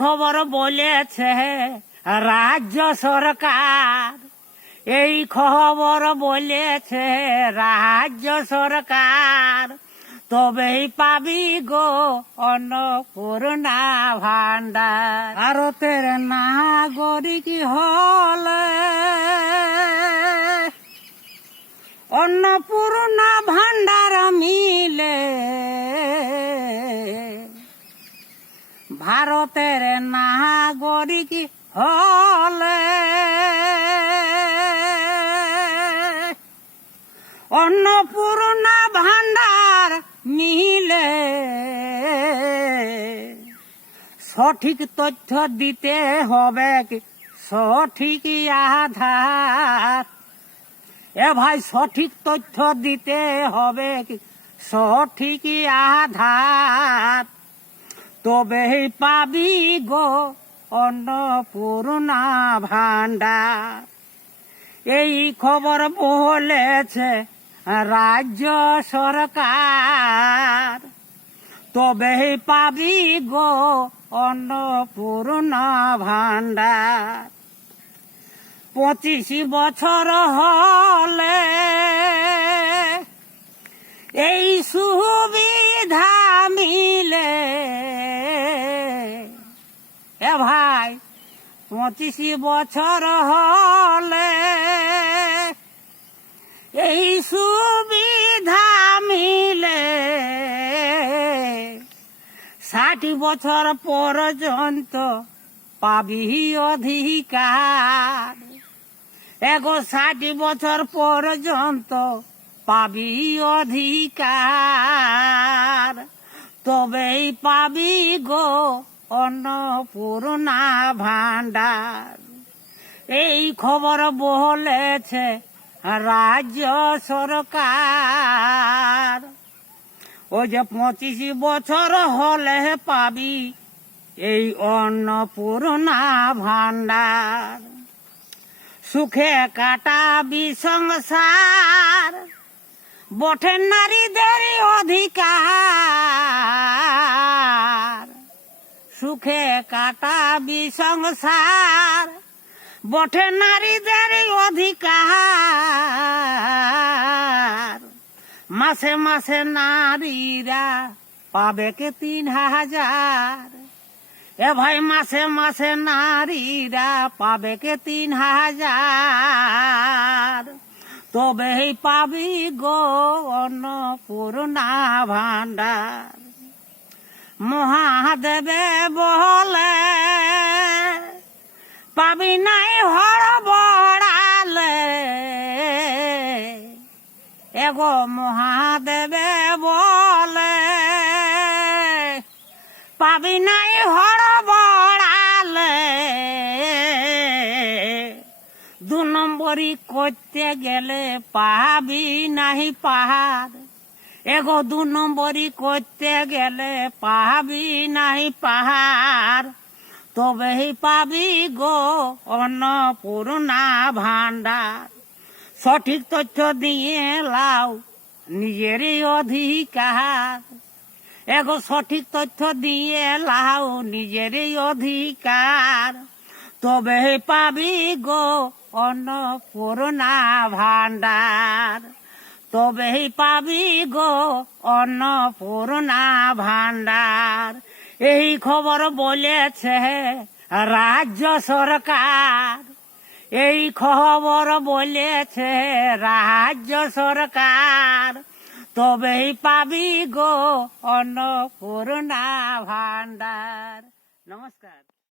খবর বলেছে রাজ্য সরকার, এই খবর বলেছে রাজ্য সরকার, তবেই পাবি গো অন্নপূর্ণা ভান্ডার। ভারতের নাগরিক হলে অন্নপূর্ণা ভান্ডার মিলে, ভারতের নাগরিক হলে অন্নপূর্ণা ভান্ডার মিলে, সঠিক তথ্য দিতে হবে সঠিক আধার। এ ভাই সঠিক তথ্য দিতে হবে সঠিক আধার, তবেই পাবি গো অন্নপূর্ণা ভান্ডার। এই খবর বলেছে রাজ্য সরকার, তবেই পাবি গো অন্নপূর্ণা ভান্ডার। 25 বছর হলে এই সুবিধা মিলে। এ ভাই 25 বছর হলে এই সুবিধা মিলে, 60 বছর পর্যন্ত পাবি অধিকার। 60 বছর পর্যন্ত পাবি অধিকার, তবেই পাবি গো অন্নপূর্ণা ভান্ডার। এই খবর বলেছে রাজ্য সরকার, ওই যে 25 বছর হলে পাবি এই অন্নপূর্ণা ভান্ডার। সুখে কাটাবি সংসার, বটে নারীদের অধিকার। সুখে কাটাবি সংসার, বটে নারীদের অধিকার। মাসে মাসে নারীরা পাবে কে 3000। এ ভাই মাসে মাসে নারীরা পাবে কে 3000, তবেই পাবি গো অন্নপূর্ণা ভান্ডার। মহাদেবে বলে পাবি নাই হড়বড়ালে। এগো মহাদেবে বলে পাবি নাই হড়বড়ালে। 2 নম্বরই করতে গেলে পাবি নাহি পাহাড়। 2 নম্বরই করতে গেলে পাবি নাহি পাহাড়, তবেই পাবি গো অন্নপূর্ণা ভান্ডার। সঠিক তথ্য দিয়ে লাও নিজেরই অধিকার। সঠিক তথ্য দিয়ে লাও নিজেরই অধিকার, তবেই পাবি গো অন্নপূর্ণা ভান্ডার। তবেই পাবি গো অন্নপূর্ণা ভান্ডার। এই খবর বলেছে রাজ্য সরকার, এই খবর বলেছে রাজ্য সরকার, তবেই পাবি গো অন্নপূর্ণা ভান্ডার। নমস্কার।